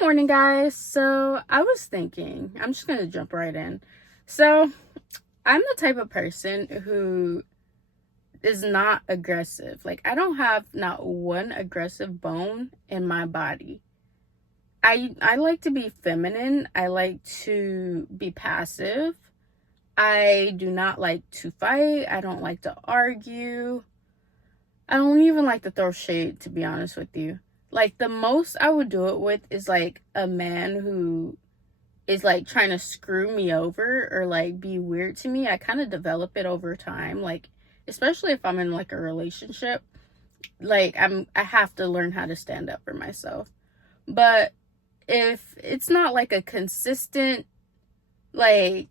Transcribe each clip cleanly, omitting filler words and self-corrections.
Morning, guys. So I was thinking, I'm just gonna jump right in. So I'm the type of person who is not aggressive. Like, I don't have not one aggressive bone in my body. I like to be feminine. I like to be passive. I do not like to fight. I don't like to argue. I don't even like to throw shade, to be honest with you. Like, the most I would do it with is like a man who is like trying to screw me over or like be weird to me. I kind of develop it over time, like especially if I'm in like a relationship. Like, I have to learn how to stand up for myself. But if it's not like a consistent like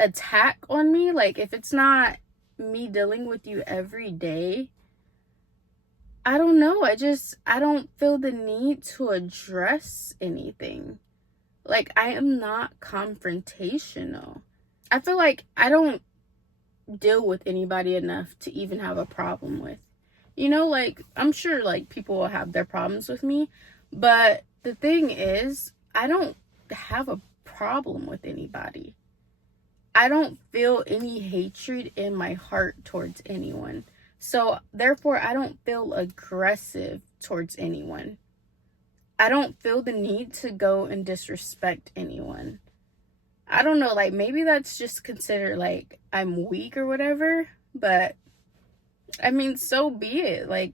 attack on me, like if it's not me dealing with you every day, I don't know. I don't feel the need to address anything. Like, I am not confrontational. I feel like I don't deal with anybody enough to even have a problem with. Like, I'm sure like people will have their problems with me, but the thing is, I don't have a problem with anybody. I don't feel any hatred in my heart towards anyone. So, therefore, I don't feel aggressive towards anyone. I don't feel the need to go and disrespect anyone. I don't know, like maybe that's just considered like I'm weak or whatever, but I mean, so be it. Like,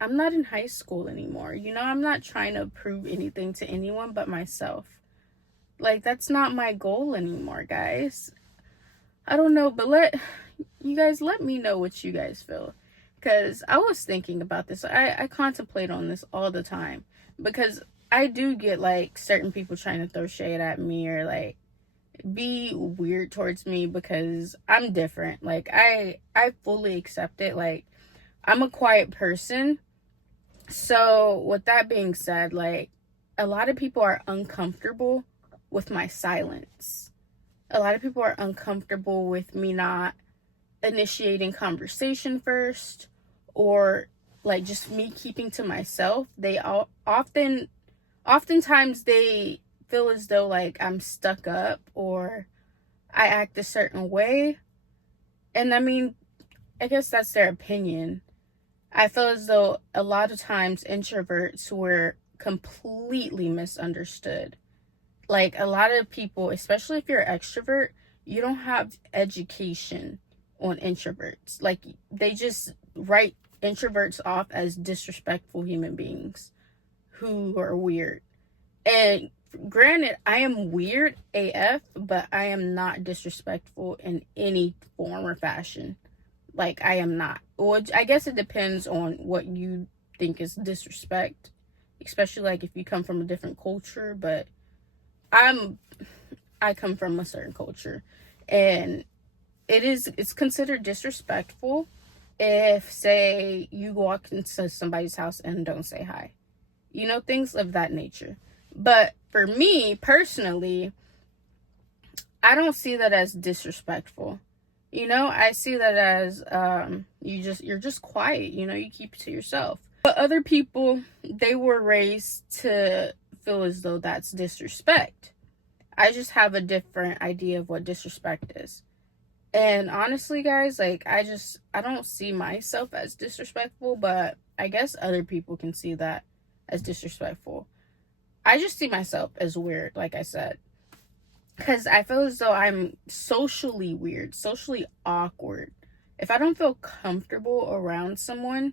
I'm not in high school anymore. I'm not trying to prove anything to anyone but myself. Like, that's not my goal anymore, guys. I don't know, but let me know what you guys feel. Because I was thinking about this. I contemplate on this all the time. Because I do get like certain people trying to throw shade at me or like be weird towards me because I'm different. Like, I fully accept it. Like, I'm a quiet person. So with that being said, like, a lot of people are uncomfortable with my silence. A lot of people are uncomfortable with me not initiating conversation first, or like just me keeping to myself. They all oftentimes they feel as though like I'm stuck up or I act a certain way. And I mean, I guess that's their opinion. I feel as though a lot of times introverts were completely misunderstood. Like, a lot of people, especially if you're an extrovert, you don't have education on introverts. Like, they just write introverts off as disrespectful human beings who are weird. And granted, I am weird AF, but I am not disrespectful in any form or fashion. Like, I am not. Well, I guess it depends on what you think is disrespect, especially like if you come from a different culture. But I come from a certain culture, and it's considered disrespectful if, say, you walk into somebody's house and don't say hi. Things of that nature. But for me personally, I don't see that as disrespectful. I see that as you're just quiet, you keep it to yourself. But other people, they were raised to feel as though that's disrespect. I just have a different idea of what disrespect is. And honestly, guys, like, I don't see myself as disrespectful, but I guess other people can see that as disrespectful. I just see myself as weird, like I said. Because I feel as though I'm socially weird, socially awkward. If I don't feel comfortable around someone,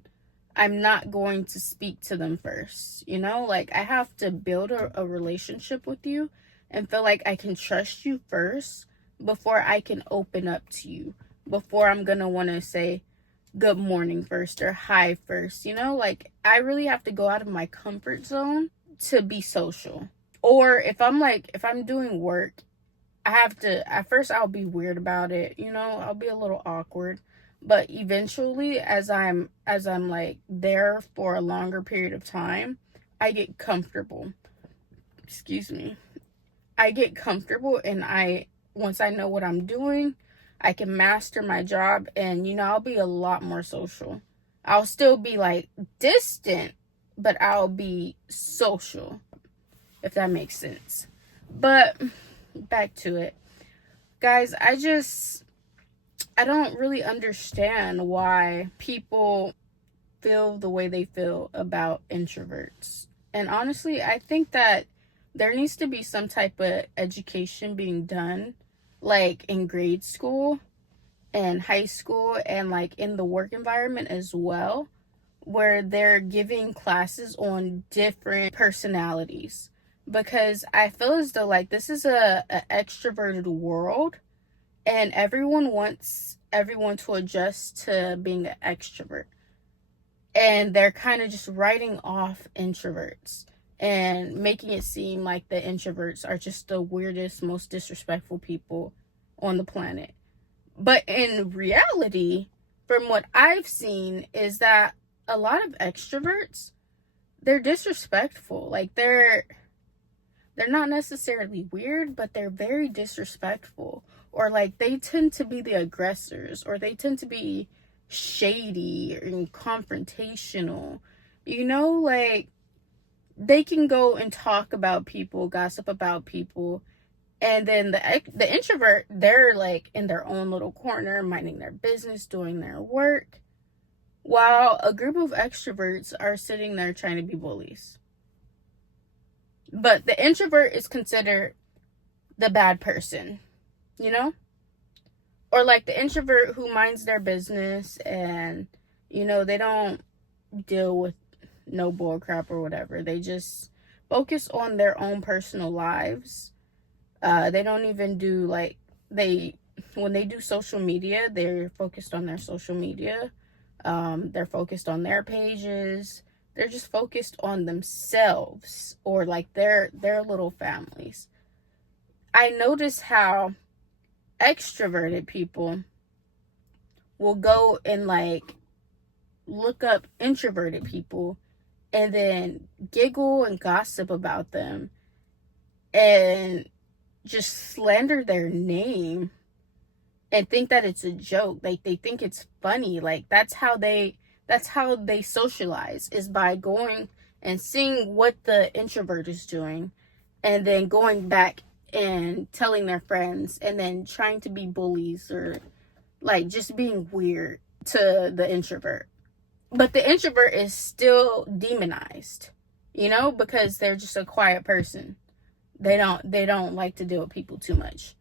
I'm not going to speak to them first. Like, I have to build a relationship with you and feel like I can trust you first before I can open up to you. Before I'm going to want to say good morning first or hi first. Like, I really have to go out of my comfort zone to be social. Or if I'm doing work, I have to, at first I'll be weird about it, I'll be a little awkward, but eventually as I'm like there for a longer period of time, I get comfortable. Excuse me. I get comfortable, and once I know what I'm doing, I can master my job, and I'll be a lot more social. I'll still be like distant, but I'll be social. if that makes sense. But back to it. Guys, I don't really understand why people feel the way they feel about introverts. And honestly, I think that there needs to be some type of education being done, like in grade school and high school and like in the work environment as well, where they're giving classes on different personalities. Because I feel as though like this is a extroverted world, and everyone wants everyone to adjust to being an extrovert, and they're kind of just writing off introverts and making it seem like the introverts are just the weirdest, most disrespectful people on the planet. But in reality, from what I've seen, is that a lot of extroverts, they're disrespectful. Like they're not necessarily weird, but they're very disrespectful. Or like they tend to be the aggressors, or they tend to be shady and confrontational. You know, like they can go and talk about people, gossip about people, and then the introvert, they're like in their own little corner, minding their business, doing their work, while a group of extroverts are sitting there trying to be bullies. But the introvert is considered the bad person, you know? Or like the introvert who minds their business and, you know, they don't deal with no bull crap or whatever. They just focus on their own personal lives. They don't even do like, when they do social media, they're focused on their social media. They're focused on their pages. They're just focused on themselves or like their little families. I notice how extroverted people will go and like look up introverted people and then giggle and gossip about them and just slander their name and think that it's a joke. Like they think it's funny. Like that's how they socialize, is by going and seeing what the introvert is doing and then going back and telling their friends and then trying to be bullies or like just being weird to the introvert. But the introvert is still demonized, you know, because they're just a quiet person. They don't like to deal with people too much,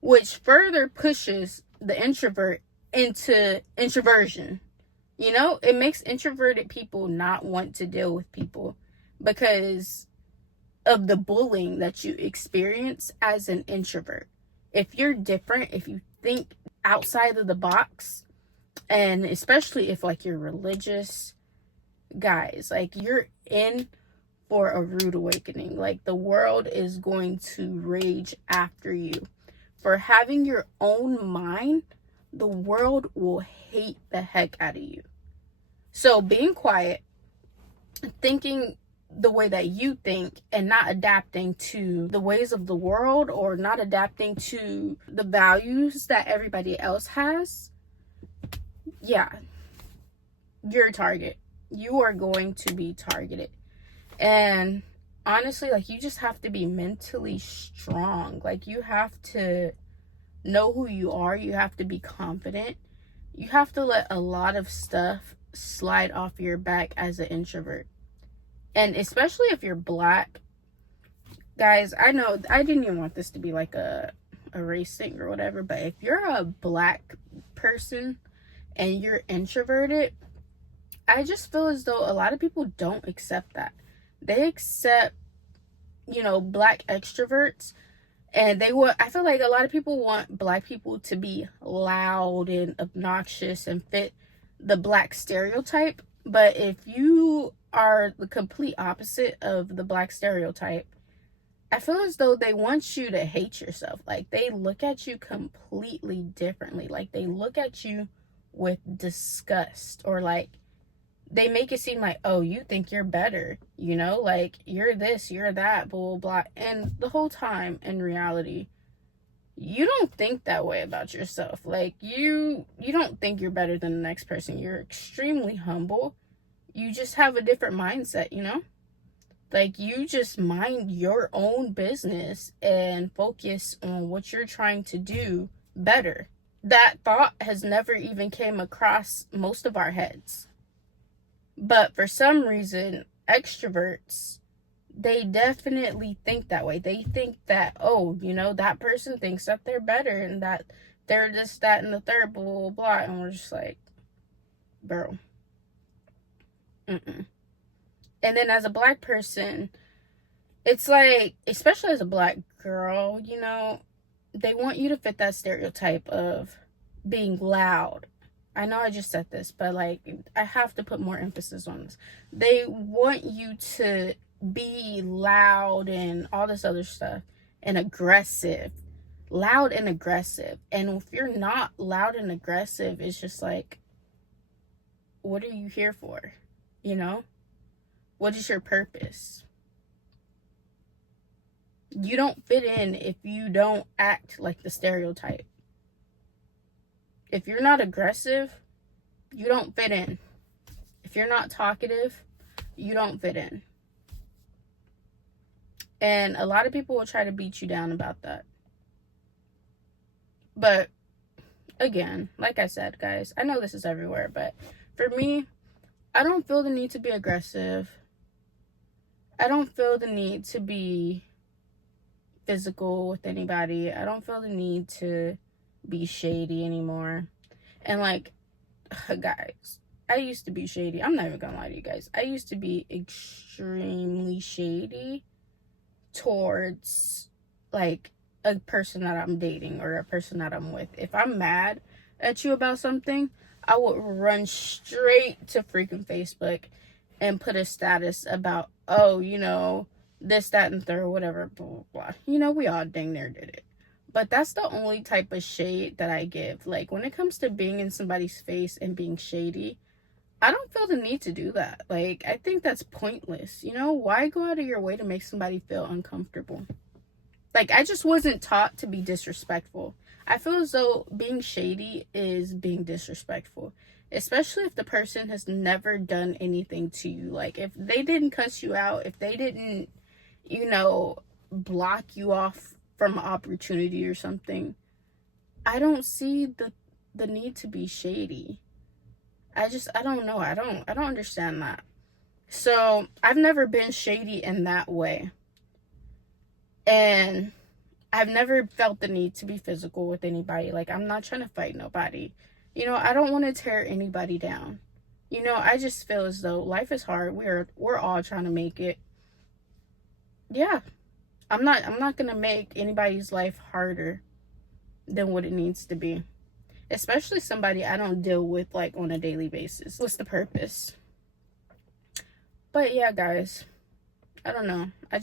which further pushes the introvert into introversion. You know, it makes introverted people not want to deal with people because of the bullying that you experience as an introvert. If you're different, if you think outside of the box, and especially if like you're religious, guys, like you're in for a rude awakening. Like the world is going to rage after you. For having your own mind, the world will hate the heck out of you. So being quiet, thinking the way that you think and not adapting to the ways of the world or not adapting to the values that everybody else has, yeah, you're a target. You are going to be targeted. And honestly, like you just have to be mentally strong. Like you have to know who you are. You have to be confident. You have to let a lot of stuff slide off your back as an introvert. And especially if you're black, guys, I know I didn't even want this to be like a race thing or whatever, but if you're a black person and you're introverted, I just feel as though a lot of people don't accept that. They accept, you know, black extroverts, and I feel like a lot of people want black people to be loud and obnoxious and fit the black stereotype. But if you are the complete opposite of the black stereotype, I feel as though they want you to hate yourself. Like they look at you completely differently. Like they look at you with disgust, or like they make it seem like, oh, you think you're better, you know, like you're this, you're that, blah, blah, blah. And the whole time in reality, you don't think that way about yourself. Like you don't think you're better than the next person. You're extremely humble. You just have a different mindset, you know? Like, you just mind your own business and focus on what you're trying to do better. That thought has never even came across most of our heads. But for some reason, extroverts, they definitely think that way. They think that, oh, that person thinks that they're better and that they're this, that, and the third, blah, blah, blah. And we're just like, bro. Mm-mm. And then as a Black person, it's like, especially as a Black girl, they want you to fit that stereotype of being loud. I know I just said this, but like, I have to put more emphasis on this. They want you to be loud and all this other stuff and aggressive. Loud and aggressive. And if you're not loud and aggressive, it's just like, what are you here for? What is your purpose? You don't fit in if you don't act like the stereotype. If you're not aggressive, you don't fit in. If you're not talkative, you don't fit in. And a lot of people will try to beat you down about that. But again, like I said, guys, I know this is everywhere, but for me, I don't feel the need to be aggressive. I don't feel the need to be physical with anybody. I don't feel the need to be shady anymore. And like, guys, I used to be shady. I'm not even gonna lie to you guys. I used to be extremely shady towards like a person that I'm dating or a person that I'm with. If I'm mad at you about something, I would run straight to freaking Facebook and put a status about, oh, this, that, and third, whatever, blah, blah, blah. We all dang near did it. But that's the only type of shade that I give. Like, when it comes to being in somebody's face and being shady, I don't feel the need to do that. Like, I think that's pointless. Why go out of your way to make somebody feel uncomfortable? Like, I just wasn't taught to be disrespectful. I feel as though being shady is being disrespectful. Especially if the person has never done anything to you. Like, if they didn't cuss you out, if they didn't, block you off from an opportunity or something, I don't see the need to be shady. I don't know. I don't understand that. So, I've never been shady in that way. And I've never felt the need to be physical with anybody. Like, I'm not trying to fight nobody. I don't want to tear anybody down. I just feel as though life is hard. We're all trying to make it. Yeah. I'm not going to make anybody's life harder than what it needs to be. Especially somebody I don't deal with like on a daily basis. What's the purpose? But yeah, guys, I don't know. I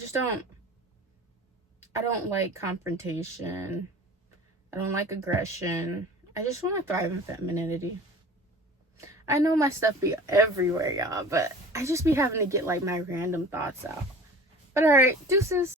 don't like confrontation. I don't like aggression. I just want to thrive in femininity. I know my stuff be everywhere, y'all, but I just be having to get like my random thoughts out. But alright, deuces.